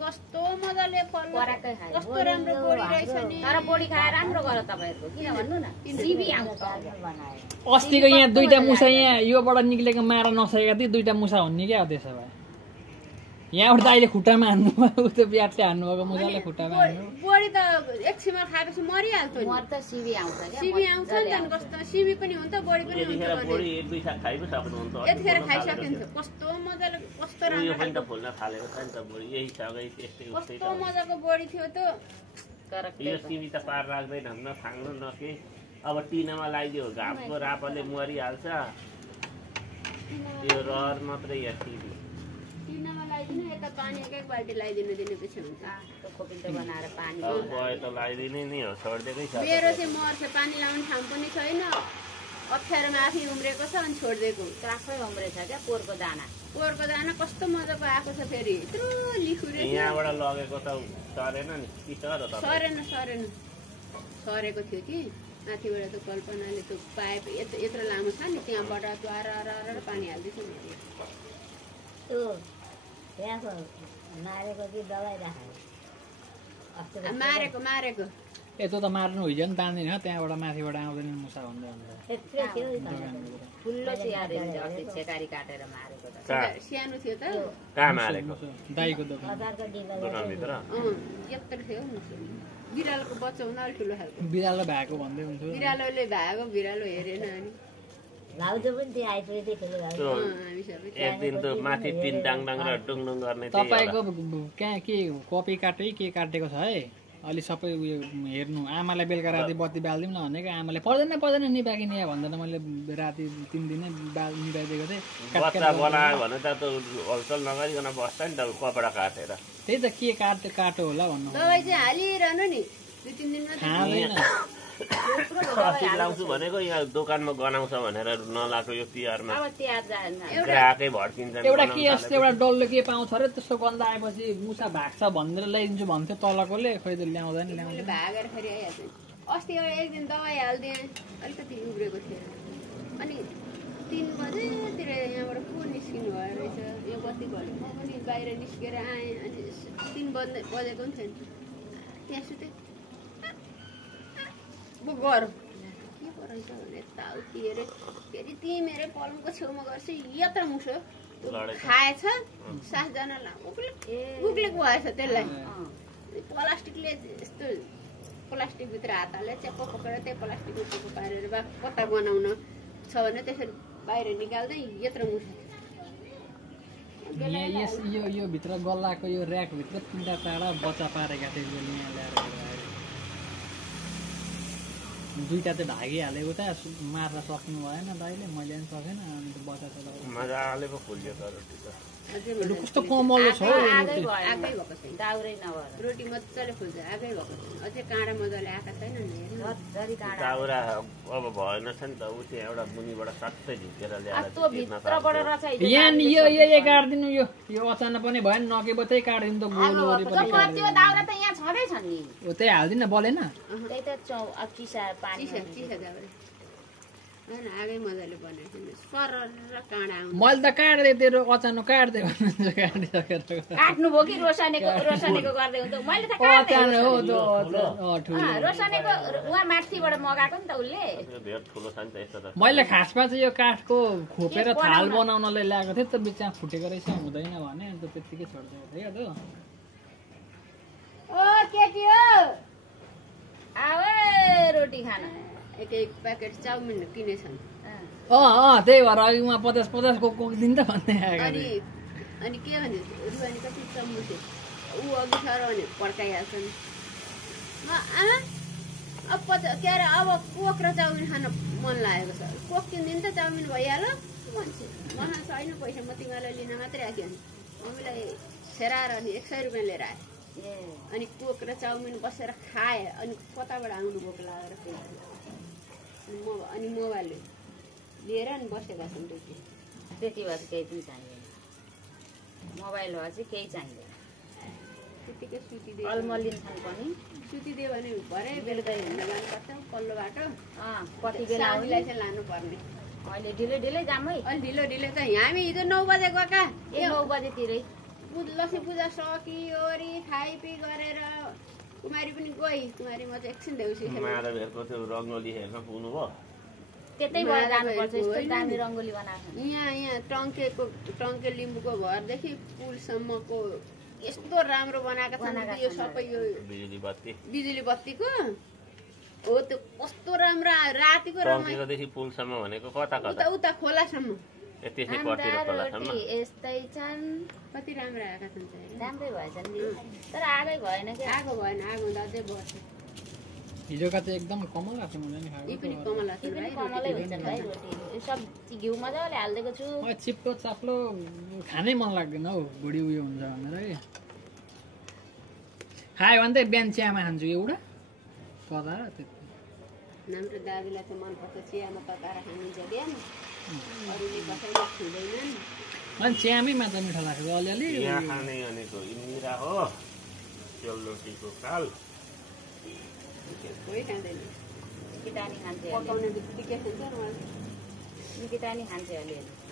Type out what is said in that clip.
कस्तो मजाले फल पराकै खायो कस्तो राम्रो बोडी रहेछ नि तर बोडी खाए राम्रो गर तपाईहरुको किन भन्नु न सिबी आउँछ अस्तिको यहाँ दुईटा मुसा यहाँ योबाट निक्लेको मार नसकेका थिए दुईटा मुसा हुन्ने क्या त्यसो भए यहाँबाट दाइले खुट्टामा हान्नु उतो ब्याटले हान्नुभएको मुसाले खुट्टामा हान्नु बोडी त एकछिनमा खाएपछि मरिहाल्छ नि मर त सिबी आउँछ क्या सिबी आउँछ नि त कस्तो सिबी पनि हुन्छ बोडी पनि हुन्छ बोडी एक दुई साथ खाइ पो सक्नुहुन्छ यतिखेर खाइसकिन्छ कस्तो मजाले कस्तो राम्रो यो पनि त फुल्न थालेको छ नि त बोडी यही सँगै त्यस्तै उस्तै कस्तो मजाको बोडी थियो त यो सिमी त पार राख्दैन न फाङ्नु न के अब टिनामा लगाइदियो घामको रापले मरिहाल्छ यो रहर मात्रै या सिमी टिनामा लगाइदिनु यता पानी एक बाल्टी लगाइदिनु दिनेपछि हुन्छ खोपिन्ट बनाएर पानी भयो त लगाइदिने नि हो छोडिदिएकै छ मेरो चाहिँ मर्छ पानी लाउने ठाउँ पनि छैन अप्ठ्यारोमा आफै उम्रेको छ अनि छोडिदिएको ट्राफै उम्रेछ क्या पोहोरको दाना कस्तो मजाको आएको छ फेरि यत्रो लिखुरे यहाँबाट लगेको त सरेन नि कि सर सरेन सरेको थियो कि माथिबाट त कल्पनाले त्यो पाइप यत्रो लामो छ नि त्यहाँबाट द्वार पानी हाल्दैछ नि मारेको यतो त मार्नु हिजो नि तान्दैन त्यहाँबाट माथिबाट आउँदैन मुसा भन्दा ठुलो छेकारी काटेर मारेको सानो थियो त कहाँ मारेको दाइको दोकान दोकानभित्र यत्रो थियो बिरालोको बच्चा हुन अलिक ठुलो खालको बिरालो भएको भन्दै हुन्थ्यो बिरालोले भएको बिरालो हेरेन अनि एक दिन त माथि पिन डाङडाङ र डुङडुङ गर्ने तपाईँको कहाँ के कपी काटे के काटेको छ है अलि सबै उयो हेर्नु आमालाई बेलुका राति बत्ती बालिदिउँ न भनेको आमाले पर्दैन नि बाँकी नि भन्दैन मैले राति 3 दिन निभाइदिएको थिएँ बच्चा बनायो भने त हलचल नगरिकन बस्छ नि त कपडा काटेर त्यही त के काटो होला भन्नु दबाई चाहिँ हालिरहनु नि 2-3 दिनमा खाँदैन लाउँछु भनेको यहाँ दोकानमा गनाउँछ भनेर नलाएको यो तिहारमा ग्राहकै भड्किन्छ एउटा के यस्तो एउटा डल्लो के पाउँछ अरे त्यस्तो गन्ध आएपछि मुसा भाग्छ भनेर ल्याइदिन्छु भन्थ्यो तलकोले खोइ त ल्याउँदैन भागेर फेरि आइहाल्छ अस्ति एक दिन दबाई हालिदिएँ अलिकति उब्रेको थियो अनि 3 बजेतिर यहाँबाट को निस्किनु भयो रहेछ यो बत्ती भयो म पनि बाहिर निस्केर आएँ अनि 3 बजेको पनि थिएन त्यहाँ सुते गर के रहेछ भने ताउती हेरे फेरि तिमीहरू पलङको छेउमा गर्छु यत्र मुसो खाएछ सास जान उक्लेको भएछ त्यसलाई प्लास्टिकले यस्तो प्लास्टिकभित्र हात हालेर च्याप्पो पक्रेर त्यही प्लास्टिकको चेप्पो पारेर बा कता बनाउन छ भने त्यसरी बाहिर निकाल्दै यत्र मुसो यो भित्र गल्लाको यो ऱ्याकभित्र 3टा बच्चा पारेका थिए यहाँ ल्याएर दुईटा त भागिहाले उता मार्न सक्नु भएन दाइले मैले पनि सकेन अनि बच्चा मजाले पो फुल्यो त कस्तो कमलो छ आगै भएको छैन दाउरै नभएर रोटी मजाले फुल्छ आगै भएको छैन अझै काँडा मजाले आएको छैन नि दाउरा अब भएन छ नि त उ चाहिँ एउटा मुनिबाट सट्टै झिकेर ल्याएर यहाँ यो काट्दिनु यो अचानक पनि भएन नकेको त्यही काट्दिनु त गोलो वरिपरि दाउरा त यहाँ छँदैछ नि त्यही हाल्दिन बलेन त्यही त चिसा पानी आगै मजाले बनाएको सर र काँडा आउँछ मैले त काट्दै तेरो अचानक काट्दै काटिसकेर काट्नुभयो कि रोसानेको गर्दै हुन्छ मैले त रोसानेको उहाँ माथिबाट मगाएको नि त उसले मैले खासमा चाहिँ यो काठको खोपेर थाल बनाउनलाई ल्याएको थिएँ त बिचमा फुटेको रहेछ हुँदैन भने अन्त त्यतिकै छोडिदिएको थियो त ओ केटी हो आऊ रोटी खान एक प्याकेट चाउमिन किनेछन् त्यही भएर अघि उहाँ 50 को दिन त भन्दै अनि के भने रुवानी कति चम्मुथे ऊ अघि छ र भने पड्काइहाल्छ नि अब के अरे अब कोक र चाउमिन खान मन लागेको छ कोक किनिदिनु त चाउमिन भइहाल्यो भन्छ मलाई छैन पैसा म तिमीलाई लिन मात्रै आएको मम्मीलाई सेराएर अनि 100 रुपियाँ लिएर आएँ अनि कोक र चाउमिन बसेर खाएँ अनि कताबाट आउनु भोक लागेर अनि मोबाइल लिएर अनि बसेका छन् त्यति भएर केही पनि चाहिँदैन मोबाइल भए चाहिँ केही चाहिँदैन त्यतिकै सुतिदियो अलमलिन्छन् पनि सुतिदियो भने भरे बेलुका हिँड्न जानुपर्छ पल्लो बाटो कति बेला हामीलाई चाहिँ लानुपर्ने अहिले ढिलो जामै अलि ढिलो त हामी हिजो 9 बजे गएका 9 बजेतिरै लक्ष्मी पूजा सकियोरी खाइपी गरेर कुमारी पनि गई कुमारीमा चाहिँ एकछिन देउसी माधवहरूको त्यो रङ्गोली हेर्न पुग्नुभयो त्यतै भएर जानुपर्छ यस्तो दामी रङ्गोली बनाएको यहाँ टङ्के लिम्बूको घरदेखि पुलसम्मको यस्तो राम्रो बनाएका छन् यो सबै यो बिजुली बत्तीको हो त्यो कस्तो राम्रो रातिको टङ्केकोदेखि पुलसम्म भनेको कता कता उता खोलासम्म त्यसै पर्तिर खोलासम्म यस्तै छन् कति राम्रो आएका छन् राम्रै भएछन् नि तर आगै भएन कि आगो भएन आगो हुँदा अझै बस्छ हिजोका चाहिँ एकदम कमल लाग्छ मलाई नि यी पनि कमल यी पनि कमलै हुन्छन् भाइ रोटी सब घिउ मजाले हालिदिएको छु चिप्लो चाप्लो खानै मन लाग्दैन हौ बुढी उयो हुन्छ भनेर कि खायो भने चाहिँ बिहान चियामा खान्छु एउटा तताएर त्यति हाम्रो दाजुलाई चाहिँ मनपर्छ चियामा तताएर खानुहुन्छ बिहान अरूले कसैले छुँदैनन् अनि चियामै मात्र मिठो लाग्छ अलिअलि यहाँ खाने भनेको इन्दिरा हो सेलरोटीको काल कोही खाँदैन निकिता नि खान्छे पकाउने बित्तिकै खान्छ निकिता नि खान्छे अलिअलि